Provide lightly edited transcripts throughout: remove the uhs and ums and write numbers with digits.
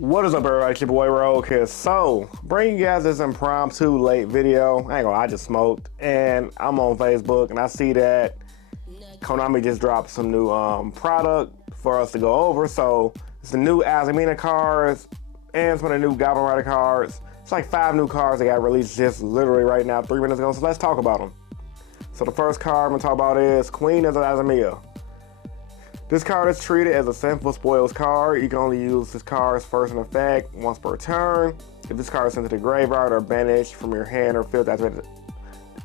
What is up, everybody? It's your boy Rogue here. So, bring you guys this impromptu late video. I ain't gonna lie, I just smoked, and I'm on Facebook, and I see that Konami just dropped some new product for us to go over. So, it's the new Azamina cards and some of the new Goblin Rider cards. It's like 5 new cards that got released just literally right now, 3 minutes ago. So let's talk about them. So the first card I'm gonna talk about is Queen of the Azamina. This card is treated as a sinful spoils card. You can only use this card's first in effect once per turn. If this card is sent to the graveyard or banished from your hand or field activated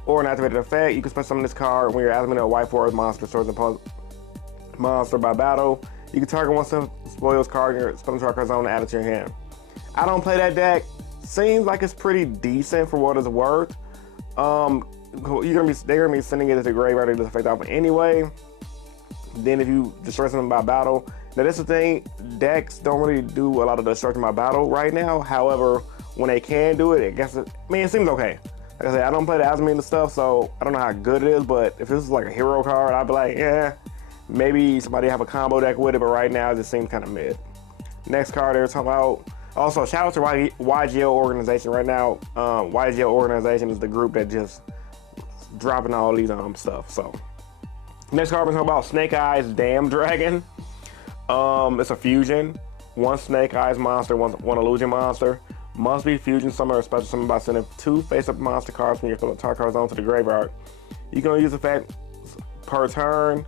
or an activated effect, you can special summon this card when your Azamina or white forest monster destroys the monster by battle. You can target one spoils card in your special card zone and add it to your hand. I don't play that deck. Seems like it's pretty decent for what it's worth. They're gonna be sending it to the graveyard to this effect off anyway. Then if you destroy something by battle, now that's the thing, decks don't really do a lot of destruction by battle right now. However, when they can do it, it seems okay. Like I said, I don't play the Azamina stuff, so I don't know how good it is, but if this is like a hero card, I'd be like, yeah, maybe somebody have a combo deck with it, but right now it just seems kind of mid. Next card they're talking about, also shout out to Yugioh organization right now. Yugioh organization is the group that just dropping all these stuff, so. Next card we're talking about SnakeEye Dragon. It's a fusion. One SnakeEye monster, one illusion monster. Must be fusion summon or special summon by sending 2 face-up monster cards from your target card zone to the graveyard. You can only use effect per turn.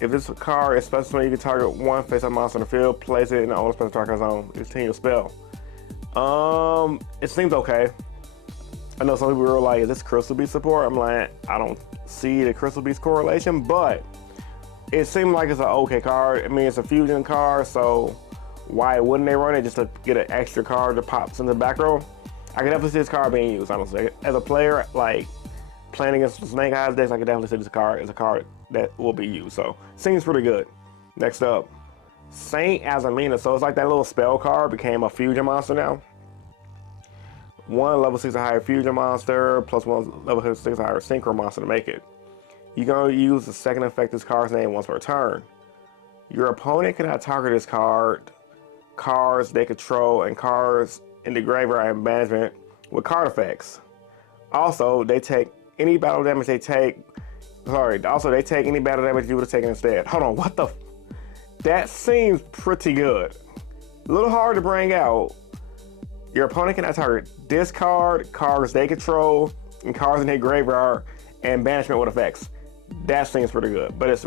If this card is special summon, you can target 1 face-up monster in the field, place it in the only special target zone. Continue your spell. It seems okay. I know some people were like, is this Crystal Beast support? I'm like, I don't see the Crystal Beast correlation, but it seemed like it's an okay card. I mean, it's a fusion card, so why wouldn't they run it just to get an extra card that pops into the back row? I can definitely see this card being used, honestly. As a player, like, playing against the Snake Eyes decks, I can definitely see this card as a card that will be used, so seems pretty good. Next up, Saint Azamina. So it's like that little spell card became a fusion monster now. 1 level 6 or higher fusion monster, plus 1 level 6 or higher synchro monster to make it. You can only use the second effect this card's name once per turn. Your opponent cannot target this card, cards they control, and cards in the graveyard and management with card effects. Also, they take any battle damage they take. They take any battle damage you would have taken instead. Hold on, what the? That seems pretty good. A little hard to bring out. Your opponent cannot target this card, cards they control, and cards in their graveyard, and banishment with effects. That seems pretty good, but it's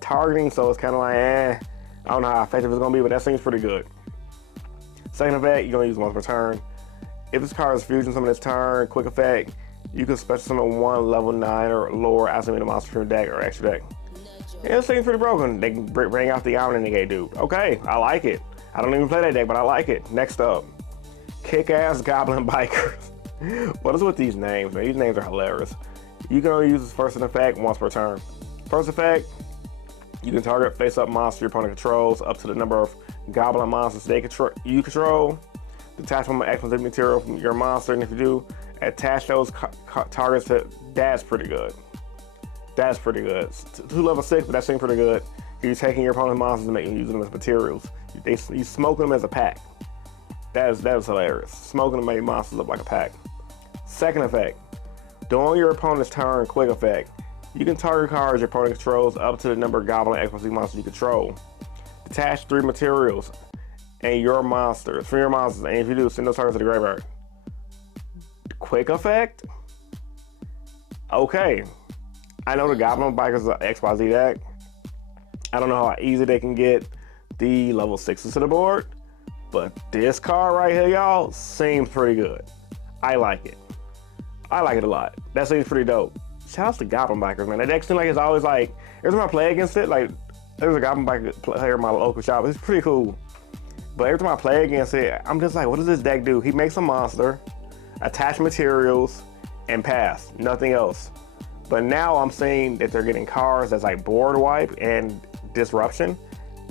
targeting, so it's kind of like, I don't know how effective it's gonna be, but that seems pretty good. Second effect, you're gonna use once per turn. If this card is fusion summon this turn, quick effect, you can special summon 1 level 9 or lower Azamina monster from your deck or extra deck. Yeah, it seems pretty broken. They can bring out the Omni Negate dude. Okay, I like it. I don't even play that deck, but I like it. Next up, Kick-Ass Goblin Bikers. What is with these names, man? These names are hilarious. You can only use this first in effect once per turn. First effect, you can target face-up monster your opponent controls up to the number of goblin monsters you control. Detach one explosive material from your monster, and if you do, attach those targets to. That's pretty good. That's pretty good. It's 2 level 6, but that seems pretty good. You're taking your opponent's monsters and making use them as materials. You smoke them as a pack. That is hilarious. Smoking to make monsters look like a pack. Second effect, during your opponent's turn, quick effect. You can target cards your opponent controls up to the number of goblin explosive monsters you control. Detach 3 materials and your monsters from your monsters, and if you do, send those targets to the graveyard. Quick effect? Okay. I know the Goblin Bikers is an XYZ deck. I don't know how easy they can get the level 6s to the board. But this card right here, y'all, seems pretty good. I like it. I like it a lot. That seems pretty dope. Shout out to Goblin Bikers, man. That deck seems like it's always like, every time I play against it, like, there's a Goblin Biker player in my local shop. It's pretty cool. But every time I play against it, I'm just like, what does this deck do? He makes a monster, attach materials, and pass. Nothing else. But now I'm seeing that they're getting cards that's like board wipe and disruption.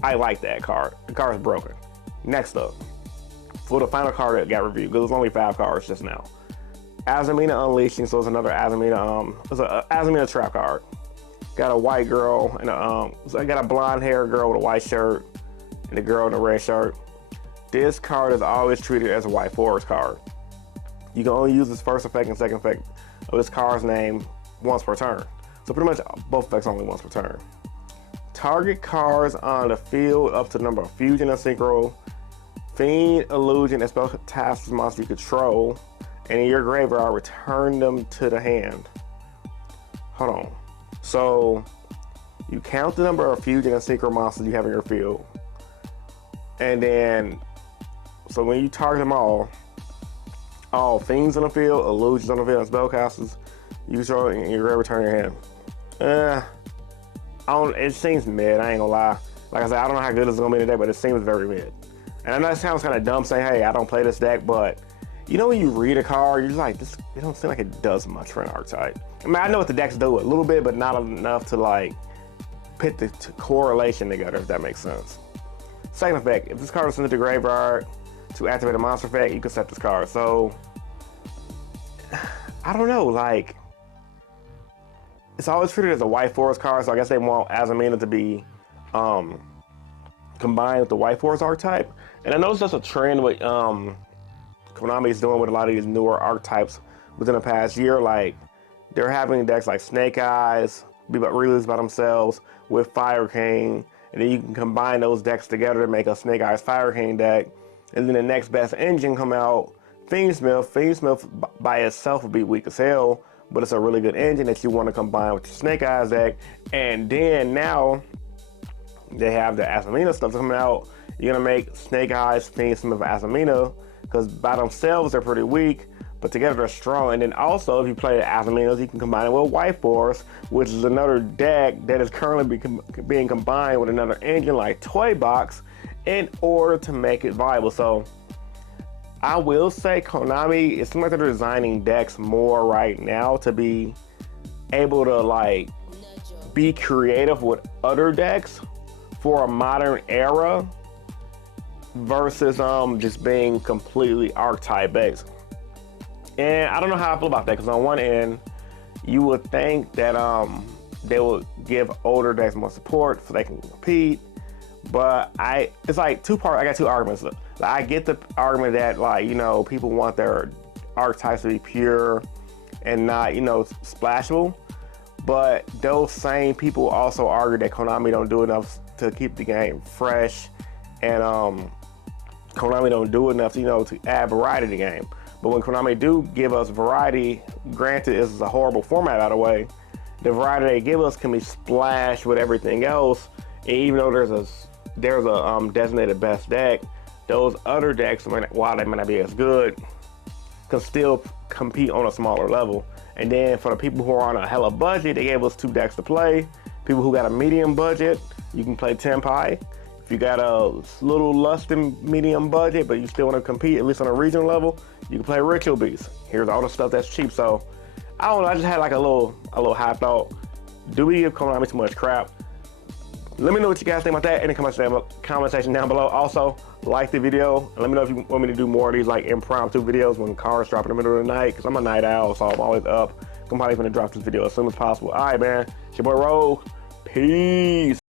I like that card. The card is broken. Next up, for the final card that got reviewed, because there's only 5 cards just now. Azamina Unleashing, so it's another Azamina, it's an Azamina trap card. Got a white girl and so I got a blonde hair girl with a white shirt and a girl in a red shirt. this card is always treated as a white forest card. You can only use this first effect and second effect of this card's name once per turn. So pretty much both effects only once per turn. Target cards on the field up to the number of fusion and synchro, fiend, illusion, and spell tasks monsters you control, and in your graveyard, return them to the hand. Hold on. So you count the number of fusion and synchro monsters you have in your field, and then so when you target them all fiends on the field, illusions on the field, and spellcasters, you throw it and you're gonna return your hand. It seems mid, I ain't gonna lie. Like I said, I don't know how good it's gonna be today, but it seems very mid. And I know it sounds kind of dumb saying, hey, I don't play this deck, but you know when you read a card, you're just like, this, it don't seem like it does much for an archetype. I mean, I know what the decks do a little bit, but not enough to like put the correlation together, if that makes sense. Second effect, if this card is sent to the graveyard to activate a monster effect, you can set this card. So, I don't know, like, it's always treated as a white forest card, so I guess they want Azamina to be combined with the white forest archetype. And I noticed that's a trend with Konami is doing with a lot of these newer archetypes within the past year. Like, they're having decks like SnakeEyes be released by themselves with Fire King, and then you can combine those decks together to make a SnakeEyes Fire King deck. And then the next best engine come out, Fiendsmith. Fiendsmith by itself would be weak as hell, but it's a really good engine that you want to combine with your SnakeEyes deck. And then now they have the Azamina stuff coming out. You're gonna make SnakeEyes, Fiendsmith, Azamina, because by themselves they're pretty weak, but together they're strong. And then also, if you play the Azaminas, you can combine it with White Force, which is another deck that is currently being combined with another engine like Toy Box in order to make it viable. So I will say Konami, it seems like they're designing decks more right now to be able to like be creative with other decks for a modern era versus just being completely archetype based. And I don't know how I feel about that, because on one end, you would think that they would give older decks more support so they can compete. But it's like two parts. I got two arguments. Like, I get the argument that, like, you know, people want their archetypes to be pure and not, you know, splashable. But those same people also argue that Konami don't do enough to keep the game fresh, and Konami don't do enough, you know, to add variety to the game. But when Konami do give us variety, granted this is a horrible format out of the way, the variety they give us can be splashed with everything else. And even though there's a designated best deck, those other decks, while they might not be as good, can still compete on a smaller level. And then for the people who are on a hella budget, they gave us two decks to play. People who got a medium budget, you can play Tenpai. If you got a little lusting medium budget, but you still want to compete, at least on a regional level, you can play Ritual Beast. Here's all the stuff that's cheap. So I don't know, I just had like a little high thought. Do we give Konami too much crap? Let me know what you guys think about that in the comment section down below. Also, like the video, and let me know if you want me to do more of these like impromptu videos when cars drop in the middle of the night, because I'm a night owl, so I'm always up. I'm probably gonna drop this video as soon as possible. All right, man, it's your boy Rogue. Peace.